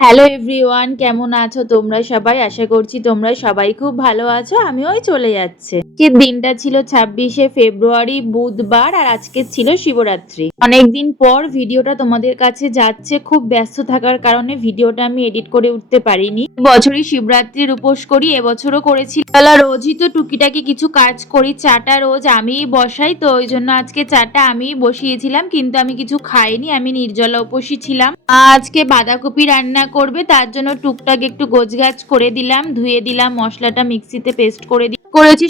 Hello everyone, কেমন আছো তোমরা সবাই? আশা করছি তোমরা সবাই খুব ভালো আছো। আমিও ওই চলে যাচ্ছে। আজকের দিনটা ছিল 26শে ফেব্রুয়ারি বুধবার, আর আজকে ছিল শিবরাত্রি। অনেকদিন পর ভিডিওটা তোমাদের কাছে যাচ্ছে। খুব ব্যস্ত থাকার কারণে ভিডিওটা আমি এডিট করে উঠতে পারিনি। বছরই শিবরাত্রির উপোস করি, এবছরও করেছি। বেলা রোজই তো টুকিটাকি কিছু কাজ করি। চাটা রোজ আমিই বসাই, তো ওই জন্য আজকে চাটা আমিই বসিয়েছিলাম, কিন্তু আমি কিছু খাইনি। আমি নির্জলা উপোসী ছিলাম। আজকে বাঁধাকপি রান্না করবে, তার জন্য টুকটাক একটু গোছগাছ করে দিলাম, ধুয়ে দিলাম, মশলাটা মিক্সিতে পেস্ট করেছি।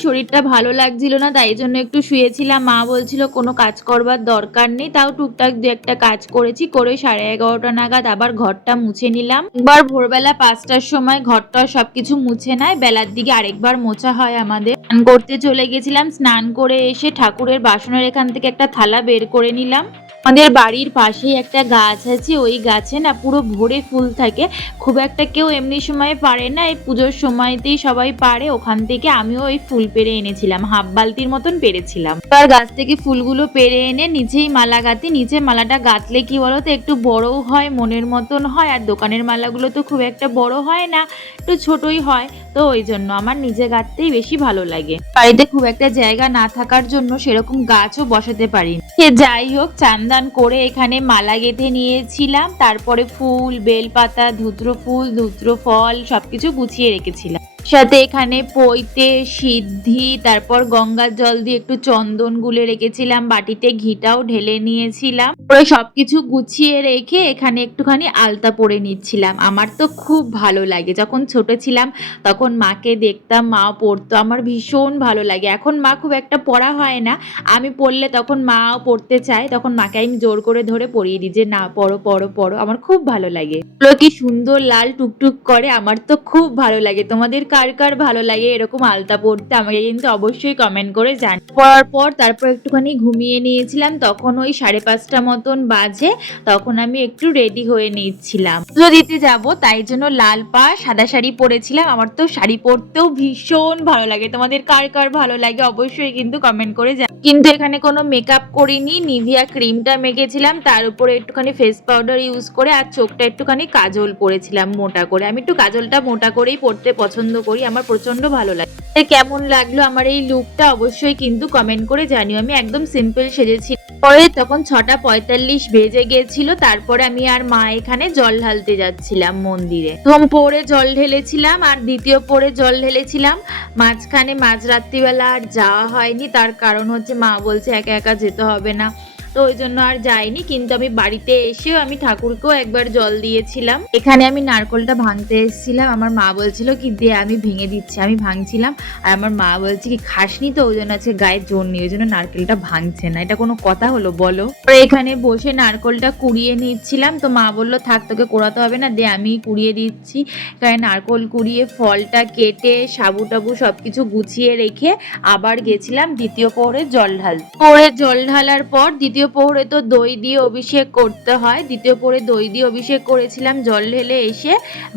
শরীরটা ভালো লাগছিল না, তাই জন্য একটু শুয়েছিলাম। মা বলছিল কোনো কাজ করবার দরকার নেই, তাও টুকটাক দু একটা কাজ করেছি। করে 11:30 নাগাদ আবার ঘরটা মুছে নিলাম। একবার ভোরবেলা 5টার সময় ঘরটা সবকিছু মুছে নেয়, বেলার দিকে আরেকবার মোছা হয় আমাদের। স্নান করতে চলে গেছিলাম। স্নান করে এসে ঠাকুরের বাসনের এখান থেকে একটা থালা বের করে নিলাম। আমাদের বাড়ির পাশেই একটা গাছ আছে, ওই গাছে না পুরো ভরে ফুল থাকে। খুব একটা কেউ এমনি সময় পারে না, এই পুজোর সময়তেই সবাই পারে। ওখান থেকে আমিও ওই ফুল পেড়ে এনেছিলাম, হাফ বালতির মতন পেরেছিলাম। এবার গাছ থেকে ফুলগুলো পেড়ে এনে নিচেই মালা গাঁথি। নিচে মালাটা গাঁথলে কি বলতো, একটু বড়ও হয়, মনের মতন হয়। আর দোকানের মালাগুলো তো খুব একটা বড় হয় না, একটু ছোটই হয়। তো ওই জন্য আমার নিজে গাঁথতেই বেশি ভালো লাগে। বাড়িতে খুব একটা জায়গা না থাকার জন্য সেরকম গাছও বসাতে পারি। যাই হোক, চান করে এখানে মালা গেঁথে নিয়েছিলাম। তারপরে ফুল, বেলপাতা, ধুত্র ফুল, ধুত্র ফল সবকিছু গুছিয়ে রেখেছিলাম। সাথে এখানে পৈতে, সিদ্ধি, তারপর গঙ্গার জল দিয়ে একটু চন্দন গুলে রেখেছিলাম। বাটিতে ঘিটাও ঢেলে নিয়েছিলাম। পরে সবকিছু গুছিয়ে রেখে এখানে একটুখানি আলতা পরে নিচ্ছিলাম। আমার তো খুব ভালো লাগে। যখন ছোট ছিলাম তখন মাকে দেখতাম, মাও পড়তো, আমার ভীষণ ভালো লাগে। এখন মা খুব একটা পড়া হয় না, আমি পড়লে তখন মাও পড়তে চায়, তখন মাকে আমি জোর করে ধরে পড়িয়ে দিই যে না, পড়ো পড়ো পড়ো। আমার খুব ভালো লাগে। এগুলো কি সুন্দর লাল টুকটুক করে, আমার তো খুব ভালো লাগে। তোমাদের কার কার ভালো লাগে এরকম আলতা পড়তে? আমাকে কিন্তু অবশ্যই কমেন্ট করে জান। পড়ার পর তারপর একটুখানি ঘুমিয়ে নিয়েছিলাম। তখন ওই 5:30 মতন বাজে। তখন আমি একটু রেডি হয়ে নিচ্ছিলাম, পুজো দিতে যাব, তাই জন্য লাল পাড় সাদা শাড়ি পরেছিলাম। আমার তো শাড়ি পরতেও ভীষণ ভালো লাগে। তোমাদের কার কার ভালো লাগে অবশ্যই কিন্তু কমেন্ট করে জান। কিন্তু এখানে কোনো মেকআপ করিনি, নিভিয়া ক্রিমটা মেখেছিলাম, তার উপরে একটুখানি ফেস পাউডার ইউজ করে, আর চোখটা একটুখানি কাজল পরেছিলাম মোটা করে। আমি একটু কাজলটা মোটা করেই পরতে পছন্দ করি, আমার প্রচন্ড ভালো লাগে। কেমন লাগলো আমার এই লুকটা অবশ্যই কিন্তু কমেন্ট করে জানিও। আমি একদম সিম্পল সেজেছি। পরে তখন 6:45 বেজে গেছিল। তারপরে আমি আর মা এখানে জল ঢালতে যাচ্ছিলাম মন্দিরে। প্রথম পোড়ে জল ঢেলেছিলাম আর দ্বিতীয় পোড়ে জল ঢেলেছিলাম। মাঝখানে মাঝরাত্রিবেলা আর যাওয়া হয়নি, তার কারণ হচ্ছে মা বলছে একা একা যেতে হবে না, তো ওই জন্য আর যাইনি। কিন্তু আমি বাড়িতে এসেও আমি ঠাকুরকেও একবার জল দিয়েছিলাম। এখানে আমি নারকলটা ভাঙতে এসেছিলাম, আমার মা বলছিল কি দে, আমি ভেঙে দিচ্ছি। আমি ভাঙছিলাম, আর আমার মা বলছে কি খাসনি তো, ওই জন্য আছে গায়ে জোর নেই, ওই জন্য নারকেলটা ভাঙছে না। এটা কোনো কথা হলো বলো? এখানে বসে নারকলটা কুড়িয়ে নিচ্ছিলাম, তো মা বললো থাক, তোকে কোড়াতে হবে না, দে আমি কুড়িয়ে দিচ্ছি। এখানে নারকল কুড়িয়ে ফলটা কেটে সাবু টাবু সবকিছু গুছিয়ে রেখে আবার গেছিলাম দ্বিতীয় প্রহরে জল ঢালতে। প্রহরে জল ঢালার পর দ্বিতীয় প্রহরে তো দই দিয়ে অভিষেক করতে হয়। দ্বিতীয় প্রহরে দই দিয়ে অভিষেক করেছিলাম। জল ঢেলে এসে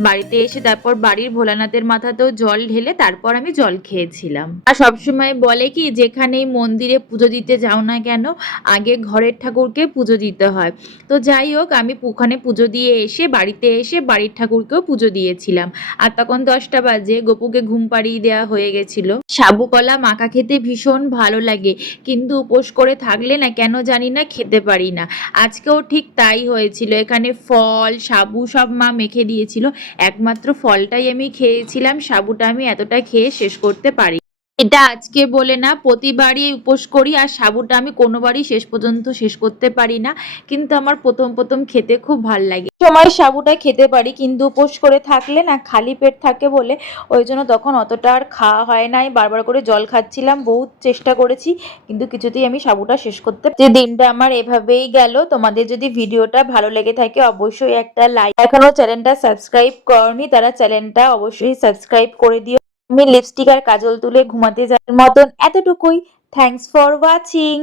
বাড়িতে এসে তারপর বাড়ির ভোলানাথের মাথাতেও জল ঢেলে তারপর আমি জল খেয়েছিলাম। আর সবসময় বলে কি, যেখানেই মন্দিরে পুজো দিতে যাও না কেন, আগে ঘরের ঠাকুরকে পুজো দিতে হয়। তো যাই হোক, আমি ওখানে পুজো দিয়ে এসে বাড়িতে এসে বাড়ির ঠাকুরকেও পুজো দিয়েছিলাম। আর তখন 10টা বাজে, গপুকে ঘুম পাড়িয়ে দেওয়া হয়ে গেছিল। সাবু কলা মাখা খেতে ভীষণ ভালো লাগে, কিন্তু উপোস করে থাকলে না কেন জানি না খেতে পারি না। আজকেও ঠিক তাই হয়েছিল। এখানে ফল সাবু সব মা মেখে দিয়েছিল, একমাত্র ফলটাই আমি খেয়েছিলাম। সাবুটা আমি এতটা খেয়ে শেষ করতে পারি। এটা আজকে বলে না, প্রতিবারই উপোস করি, আর সাবুটা আমি কোনোবারই শেষ পর্যন্ত শেষ করতে পারি না। কিন্তু আমার প্রথম প্রথম খেতে খুব ভাল লাগে। সময় সাবুটা খেতে পারি, কিন্তু উপোস করে থাকলে না খালি পেট থাকে বলে ওই জন্য তখন অতটা আর খাওয়া হয় না। আমি বারবার করে জল খাচ্ছিলাম, বহুত চেষ্টা করেছি, কিন্তু কিছুতেই আমি সাবুটা শেষ করতে। যে দিনটা আমার এভাবেই গেল। তোমাদের যদি ভিডিওটা ভালো লেগে থাকে অবশ্যই একটা লাইক, এখনো চ্যানেলটা সাবস্ক্রাইব করনি তারা চ্যানেলটা অবশ্যই সাবস্ক্রাইব করে দিও। আমি লিপস্টিক আর কাজল তুলে ঘুমাতে যাওয়ার মতন এতটুকুই। Thanks for watching.